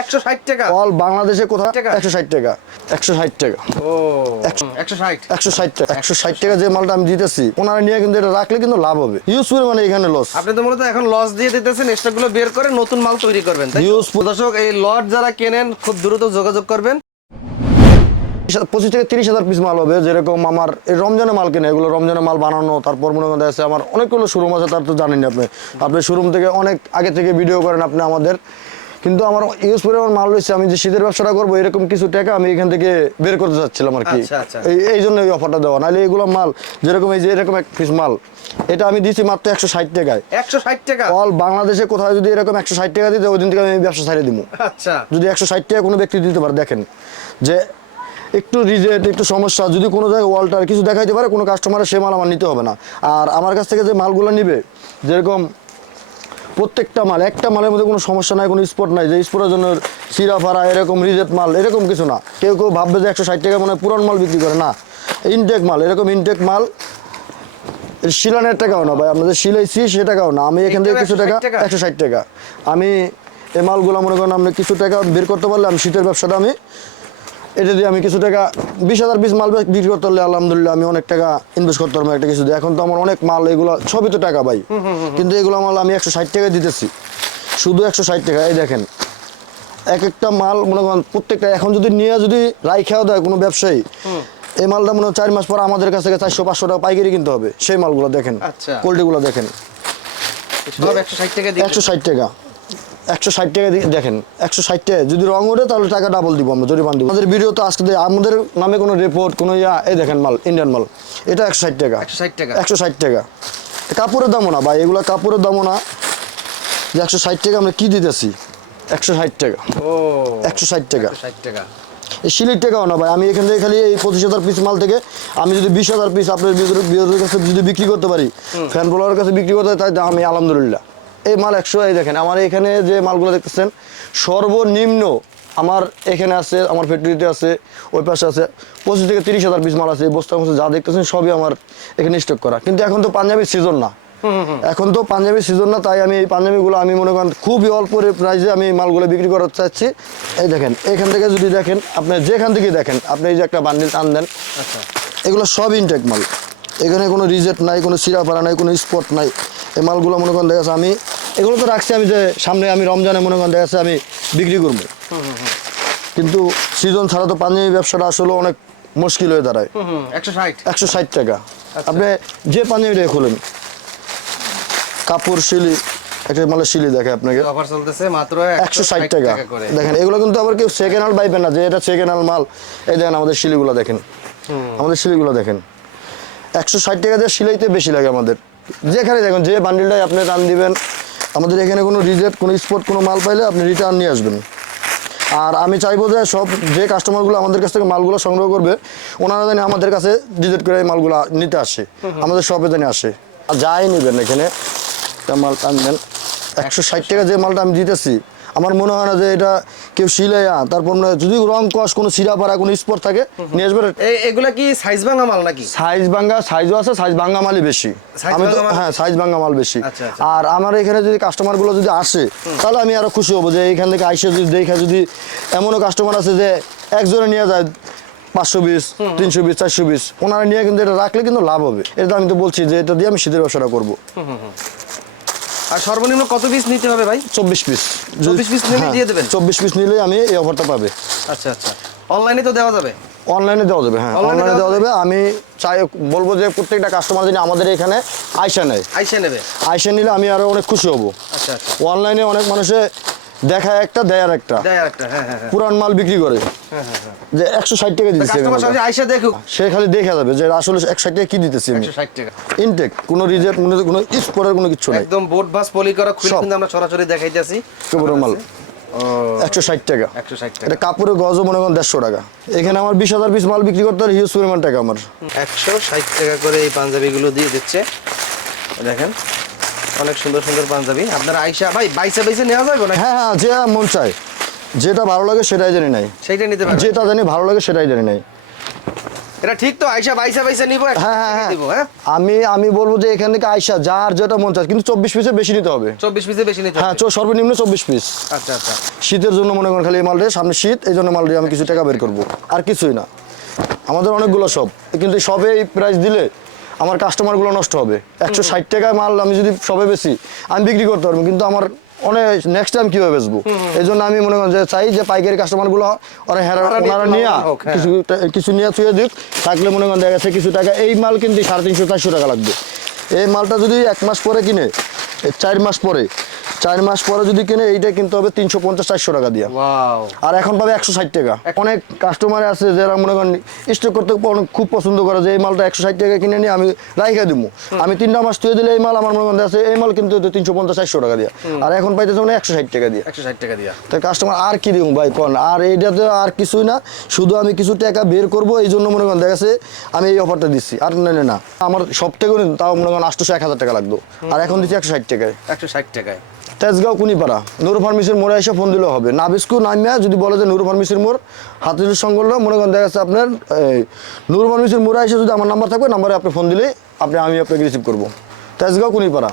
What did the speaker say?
একশো ষাট টাকা। অল বাংলাদেশে কোথাও টাকা? একশো ষাট টাকা। একশো ষাট টাকা। ও একশো ষাট। একশো ষাট টাকা। একশো ষাট। টাকা যে মালটা আমি দিতেছি ওনারা নিয়ে কিন্তু এটা রাখলে কিন্তু লাভ হবে। ইউজ করে মানে এখানে লস আপনি তো মূলত এখন লস দিয়ে দিতেছেন স্টক বের করে নতুন মাল তৈরি করবেন তাই তো? দর্শক এই লট যারা কেনেন খুব দ্রুত যোগাযোগ করবেন। পঁচিশ থেকে তিরিশ হাজার পিস মাল হবে যেরকম আমার এই রমজানের মাল কিনে এগুলো রমজানের মাল বানানো তারপর মনে করেন আছে আমার অনেকগুলো শোরুম আছে তার তো জানেন আপনি। আপনি শোরুম থেকে অনেক আগে থেকে ভিডিও করেন আপনি আমাদের। কিন্তু আমার ইউজ করে আমার মাল রয়েছে আমি যে শীতের ব্যবসাটা করব এরকম কিছু টাকা আমি এখান থেকে বের করতে চাচ্ছিলাম আর কি। আচ্ছা, আচ্ছা। এই জন্য এই অফারটা দেওয়া। নাহলে এগুলো মাল যেরকম এই যে এরকম এক পিস মাল এটা আমি দিচ্ছি মাত্র একশো ষাট টাকায়। একশো ষাট টাকা? অল বাংলাদেশে কোথাও যদি এরকম একশো ষাট টাকা দিতে ওই দিন থেকে আমি ব্যবসা ছাড়িয়ে দিব। আচ্ছা। যদি একশো ষাট টাকা কোনো ব্যক্তি দিতে পারে দেখেন যে একটু রিজেক্ট একটু সমস্যা যদি কোনো জায়গায় ওয়ালটার কিছু দেখাইতে পারে কোনো কাস্টমারের সে মাল আমার নিতে হবে না। আর আমার কাছ থেকে যে মালগুলো নিবে যেরকম প্রত্যেকটা মাল একটা মালের মধ্যে কোনো সমস্যা নাই কোনো স্পট নাই। যে স্পটের জন্য সিরা ফারা এরকম রিজেট মাল এরকম কিছু না। কেউ কেউ ভাববে যে একশো ষাট টাকা মানে পুরান মাল বিক্রি করে। না ইনটেক মাল এরকম ইনটেক মাল শিলানের টাকাও না ভাই। আপনাদের শিলাইছি সে টাকাও না। আমি এখান থেকে কিছু টাকা টাকা? একশো ষাট টাকা। আমি এই মালগুলো মনে করেন আপনি কিছু টাকা বের করতে পারলে আমি শীতের ব্যবসাটা আমি এটা দিয়ে আমি কিছু টাকা বিশ হাজার পিস মাল বিক্রি করতে পারলে আলহামদুলিল্লাহ আমি অনেক টাকা ইনভেস্ট করতে পারব একটা কিছু দিয়ে এখন তো আমার অনেক মাল এগুলো সবই তো টাকা ভাই। কিন্তু এগুলো মাল আমি একশো ষাট টাকা দিতেছি। শুধু একশো ষাট টাকা এই দেখেন। এক একটা মাল মনে করেন প্রত্যেকটা এখন যদি নিয়ে যদি রাইখাও দেয় কোনো ব্যবসায়ী এই মালটা মনে হয় চার মাস পর আমাদের কাছ থেকে চারশো পাঁচশো টাকা পাইকারি কিনতে হবে। সেই মালগুলো দেখেন আচ্ছা। কোয়ালিটিগুলো দেখেন। একশো ষাট টাকা। একশো ষাট টাকা দেখেন একশো ষাট টাকা। যদি রং ওঠে তাহলে টাকা ডাবল দিব আমরা জরিমান দিব। আমাদের ভিডিও তো আজকে আমাদের নামে কোনো রিপোর্ট কোনো ইয়া এই দেখেন মাল ইন্ডিয়ান মাল। এটা একশো ষাট টাকা। একশো ষাট টাকা। একশো ষাট টাকা। কাপড়ের দামও না ভাই এগুলো কাপড়ের দামও না। যে একশো ষাট টাকা আমরা কী দিতেছি? একশো ষাট টাকা। ও একশো ষাট টাকা। ষাট টাকা। এই সিলির টাকাও না ভাই আমি এখান থেকে খালি এই পঁচিশ হাজার পিস মাল থেকে আমি যদি বিশ হাজার পিস আপনার বিরোধীর কাছে যদি বিক্রি করতে পারি ফ্যান ফলোয়ারের কাছে বিক্রি করতে তাই আমি আলহামদুলিল্লাহ। এই মাল একশো এই দেখেন আমার এখানে যে মালগুলো দেখতেছেন সর্বনিম্ন আমার এখানে আছে আমার ফ্যাক্টরিতে আছে ওই পাশে আছে পঁচিশ থেকে তিরিশ হাজার পিস মাল আছে এই বস্তার মধ্যে যা দেখতেছেন সবই আমার এখানে স্টক করা। কিন্তু এখন তো পাঞ্জাবির সিজন না। এখন তো পাঞ্জাবি সিজন না তাই আমি এই পাঞ্জাবিগুলো আমি মনে করেন খুবই অল্প প্রাইসে আমি মালগুলো বিক্রি করতে চাচ্ছি। এই দেখেন এখান থেকে যদি দেখেন আপনি যেখান থেকে দেখেন আপনি এই যে একটা বান্ডিল টান দেন আচ্ছা। এগুলো সব ইনটেক মাল। এখানে কোনো রিজেক্ট নাই কোনো সিরাপাড়া নাই কোনো স্পট নাই। এই মালগুলো মনে করেন দেখা আমি এগুলো তো রাখছি আমি যে সামনে আমি রমজানে মনে করেন দেখা আমি বিক্রি করব। কিন্তু সিজন ছাড়া তো পাঞ্জাবি ব্যবসাটা আসলে অনেক মুশকিল হয়ে দাঁড়ায়। একশো ষাট। টাকা। আপনি যে পাঞ্জাবিটা খুলেন। কাপড় শিলি একটা মালের শিলি দেখে আপনাকে। অফার চলতেছে মাত্র একশো ষাট টাকা। দেখেন এগুলো কিন্তু আবার কেউ সেকেন্ড হ্যান্ড পাইবেন না যে এটা সেকেন্ড হ্যান্ড মাল। এই দেখেন আমাদের শিলিগুলো দেখেন। আমাদের শিলিগুলো দেখেন। একশো ষাট টাকা দিয়ে সিলাইতে বেশি লাগে আমাদের। যেখানে দেখুন যে বান্ডিলটাই আপনি রান দিবেন আমাদের এখানে কোনো রিজেক্ট, কোনো স্পট, কোনো মাল পাইলে আপনি রিটার্ন নিয়ে আসবেন। আর আমি চাইব যে সব, যে কাস্টমারগুলো আমাদের কাছ থেকে মালগুলো সংগ্রহ করবে, ওনারা জানি আমাদের কাছে রিজেক্ট করে মালগুলো নিতে আসে, আমাদের শপে জানি আসে। আর যাই নেবেন এখানে মাল আনবেন। একশো ষাট টাকা যে মালটা আমি দিতেছি আমার মনে হয় না যে এটা কেউ সিলাইয়া তারপর যদি রং কস কোনো সিরা পাড়া কোনো স্পট থাকে নিয়ে আসবে। এগুলা কি সাইজ ভাঙা মাল নাকি? সাইজ ভাঙ্গা সাইজও আছে সাইজ ভাঙ্গা মালই বেশি। আমি তো হ্যাঁ সাইজ ভাঙ্গা মাল বেশি। আচ্ছা, আচ্ছা। আর আমার এখানে যদি কাস্টমারগুলো যদি আসে তাহলে আমি আরও খুশি হব যে এখান থেকে আইসে যদি দেখে যদি এমনও কাস্টমার আছে যে একজনে নিয়ে যায় পাঁচশো বিশ তিনশো বিশ চারশো বিশ ওনারা নিয়ে কিন্তু এটা রাখলে কিন্তু লাভ হবে। এটা আমি তো বলছি যে এটা দিয়ে আমি শীতের ব্যবসাটা করব। আর সর্বনিম্ন কত পিস নিতে হবে ভাই? চব্বিশ পিস চব্বিশ পিস নিলে দিয়ে দেবেন? চব্বিশ পিস নিলে আমি এই অফারটা পাবে। আচ্ছা আচ্ছা। অনলাইনে তো দেওয়া যাবে? অনলাইনে দেওয়া যাবে হ্যাঁ। অনলাইনে দেওয়া যাবে? আমি চাই বলব যে প্রত্যেকটা কাস্টমার যিনি আমাদের এখানে আইসা নেয়। আইসা নেবে? আইসা নিলে আমি আরও অনেক খুশি হব। আচ্ছা আচ্ছা। অনলাইনে অনেক মানুষে দেখায় একটা দেয় আর একটা হ্যাঁ হ্যাঁ হ্যাঁ। পুরান মাল বিক্রি করে। যে একশো ষাট টাকা দিতেছে সে খালি দেখে যাবে যে আসলে একশো ষাট টাকা কি দিতেছি আমি ইনটেক কোনো রিজেক্ট কোনো কোনো স্পোরের কোনো কিছু নাই। একদম বোর্ড বাস পলি করা খুলে। কিন্তু আমরা সরাসরি দেখাইতেছি। কাপড়ের মাল। একশো ষাট টাকা। এটা কাপড়ের গজও মনে করেন দেড়শো টাকা। এখানে আমার বিশ হাজার পিস মাল বিক্রি করতে হলে হিউজ পরিমাণ টাকা আমার। একশো ষাট টাকা করে এই পাঞ্জাবিগুলো দিয়ে দিচ্ছে। দেখেন। অনেক সুন্দর সুন্দর পাঞ্জাবি। আপনারা আইসা ভাই বাইসে বাইসে নেওয়া যাবে না হ্যাঁ হ্যাঁ যে মন চায়। যেটা ভালো লাগে সেটাই জানি নাই। সেইটা নিতে পারবেন। যেটা জানি ভালো লাগে সেটাই জানি নাই। এটা ঠিক তো আইসা বাইসা বাইসা নিবো হ্যাঁ হ্যাঁ হ্যাঁ। হ্যাঁ? আমি আমি বলব যে এখান থেকে আইসা যার যেটা মন চায়। কিন্তু চব্বিশ পিসে বেশি নিতে হবে। চব্বিশ পিসে বেশি নিতে হ্যাঁ। সর্বনিম্ন চব্বিশ পিস। আচ্ছা আচ্ছা। শীতের জন্য মনে করেন খালি এই মালটা সামনে শীত এই জন্য মালটি আমি কিছু টাকা বের করব। আর কিছুই না। আমাদের অনেকগুলো সব কিন্তু সবে এই প্রাইস দিলে আমার কাস্টমারগুলো নষ্ট হবে। একশো ষাট টাকায় মাল আমি যদি সবে বেশি আমি বিক্রি করতে পারব কিন্তু আমার অনেক নেক্সট টাইম কীভাবে বেচবো? এই জন্য আমি মনে করি যে চাই যে পাইকারি কাস্টমারগুলো গুলো নিয়ে ওনারা নিয়ে হ্যাঁ। কিছু কিছু নিয়ে ছুঁয়ে দিক থাকলে মনে করেন দেখা কিছু টাকা এই মাল কিন্তু সাড়ে তিনশো চারশো টাকা লাগবে। এই মালটা যদি এক মাস পরে কিনে চার মাস পরে চার মাস পরে যদি কিনে এইটা কিনতে হবে তিনশো পঞ্চাশ চারশো টাকা দিয়ে। আর এখন পাবে একশো ষাট টাকা। অনেক কাস্টমার আছে যারা মনে করেন স্টক করতে খুব পছন্দ করে যে এই মালটা একশো ষাট টাকা কিনে নিয়ে আমি রাইখা দিব আমি তিনটা মাস তুই দিলে এই মাল আমার মনে করেন আছে এই মাল কিন্তু তিনশো পঞ্চাশ চারশো টাকা দিয়ে। আর এখন পাইতেছে মানে একশো ষাট টাকা দিয়ে। একশো ষাট টাকা দিয়া। তো কাস্টমার আর কি দিব ভাই কোন? আর এইটাতে আর কিছুই না শুধু আমি কিছু টাকা বের করব এই জন্য মনে করেন দেখা গেছে আমি এই অফারটা দিচ্ছি। আর না না আমার সব থেকে তাও মনে করেন আটশোশো এক হাজার টাকা লাগতো। আর এখন দিচ্ছি একশো ষাট টাকায়। একশো ষাট টাকায়। তেজগাঁও কুনিপাড়া। নুরু ফার্মেসির মোড়ে এসে ফোন দিলেও হবে। নাবিস্কু নামিয়া যদি বলে যে নুরু ফার্মেসির মোড় হাতির সংগঠন মনে করেন দেখা যাচ্ছে আপনার নুরু ফার্মেসির মোড়ে এসে যদি আমার নাম্বার থাকবে, নাম্বারে আপনি ফোন দিলেই আপনি, আমি আপনাকে রিসিভ করব। তেজগাঁও কুনিপাড়া।